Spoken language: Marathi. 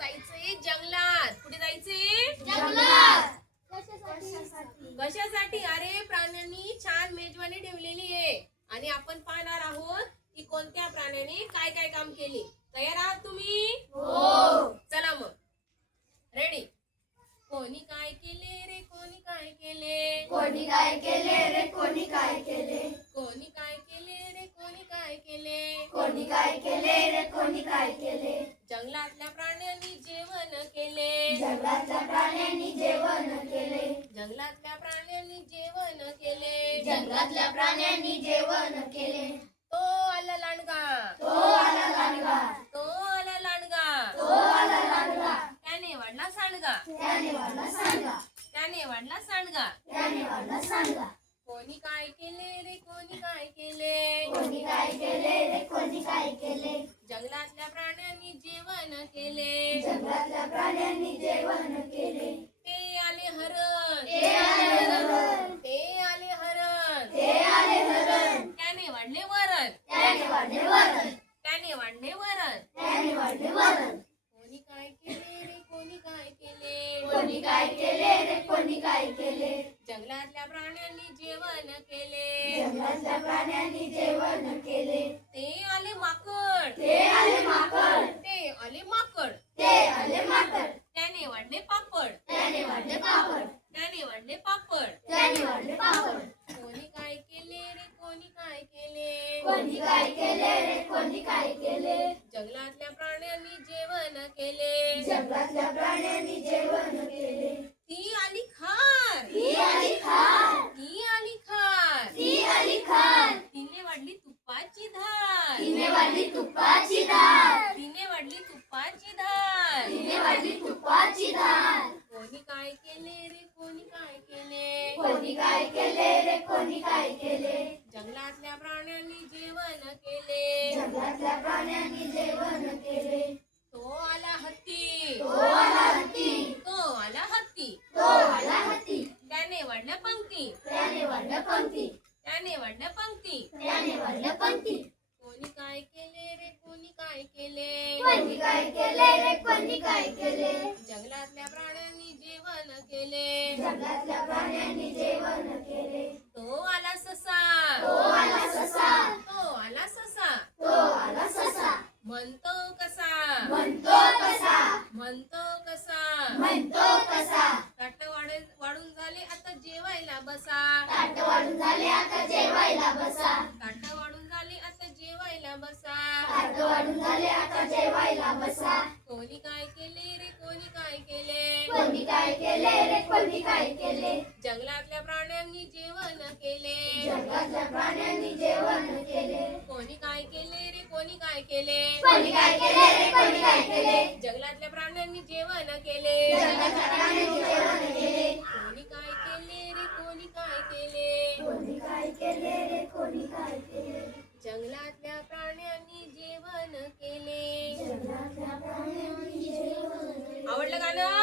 जायचंय जंगलात. कुठे जायचंय? जंगलात. कशासाठी? अरे प्राण्यांनी छान मेजवानी ठेवलेली आहे आणि आपण पाहणार आहोत की कोणत्या प्राण्याने काय काय काम केले. तयार आहात तुम्ही? हो. चला मग, रेडी. कोणी काय केले रे, कोणी काय केले, कोणी काय केले रे, कोणी काय केले, कोणी काय केले रे, कोणी काय केले, कोणी काय केले रे, कोणी काय केले. जंगलातल्या प्राण्यांनी जेवण केले, जंगलातल्या प्राण्यांनी जेवण केले, जंगलातल्या प्राण्यांनी जेवण केले, जंगलातल्या प्राण्यांनी जेवण केले. तो आला लांडगा, तो आला लांडगा, तो आला लांडगा, तो आला लांडगा. त्याने वाढला सांडगा, त्याने वाढला सांडगा, त्याने वाढला सांडगा. त्याने वाढला सांडगा. कोणी काय केले रे, कोणी काय केले, कोणी काय केले रे, कोणी काय केले, जंगलातल्या प्राण्यांनी जेवण केले, जंगलातल्या प्राण्यांनी जेवण केले. ते आले हरण, ते आले हरण, ते आले हरण, ते आले हरण. त्याने वाढले वरण, त्याने वाढले वरण, त्याने वाढले वरण. त्याने वाढले वरण. कोणी काय केले रे, कोणी काय केले, कोणी काय केले रे, कोणी काय केले, जंगलातल्या प्राण्यांनी जेवण केले, जंगलातल्या प्राण्यांनी जेवण केले. ते आले माकड, ते आले माकड, ते आले माकड, ते आले माकड. त्याने वाढले पापड, त्याने वाढले पापड, त्याने वाढले पापड. त्याने वाढले पापड. कोणी काय केले रे, कोणी काय केले, कोणी काय केले रे, कोणी काय केले, जंगलातल्या प्राण्यांनी जेवण केले, जंगलातल्या प्राण्यांनी जेवण केले. ती आली खार, ती आली खार, ती आली खार, ती आली खार. तिने वाढली तुपाची धार, तिने वाढली तुपाची धार, तिने वाढली तुपाची धार. तिने वाढली तुपाची धार. कोणी काय केले रे, कोणी काय केले, कोणी काय केले रे, कोणी काय केले, जंगलातल्या प्राण्यांनी जेवण केले, जंगलातल्या प्राण्यांनी जेवण केले. तो आला हत्ती, तो आला हत्ती, तो आला हत्ती, तो आला हत्ती. त्याने वाढल्या पंक्ती, त्याने वाढल्या पंक्ती, त्याने वाढल्या पंक्ती. त्याने वाढल्या पंक्ती. कोणी काय केले रे, कोणी काय केले, कोणी काय केले रे, कोणी काय केले, जंगलातल्या प्राण्यांनी जेवण केले, जंगलातल्या प्राण्यांनी जेवण केले. तो आला ससा, तो आला ससा, तो आला ससा. तो आला ससा. म्हणतो कसा, म्हणतो कसा, म्हणतो कसा. म्हणतो कसा. ताट वाढून झाले आता जेवायला बसा, ताट वाढून झाले आता जेवायला बसा, ताट वाढून झाले आता जेवायला बसा. ताट वाढून झाले आता जेवायला बसा. कोणी काय केले रे, कोणी काय केले, कोणी काय केले रे, कोणी काय केले, जंगलातल्या प्राण्यांनी जेवण केले, जंगलातल्या प्राण्यांनी जेवण केले. कोणी काय केले रे, कोणी काय केले, कोणी काय केले रे, कोणी काय केले, जंगलातल्या प्राण्यांनी जेवण केले, जंगलातल्या प्राण्यांनी जेवण केले. कोणी काय केले रे, कोणी काय केले, कोणी काय केले रे, कोणी काय केले, जंगलातल्या प्राण्यांनी जेवण केले. जंगलातल्या प्राण्यांनी जेवण केले. आवडलं गाणं?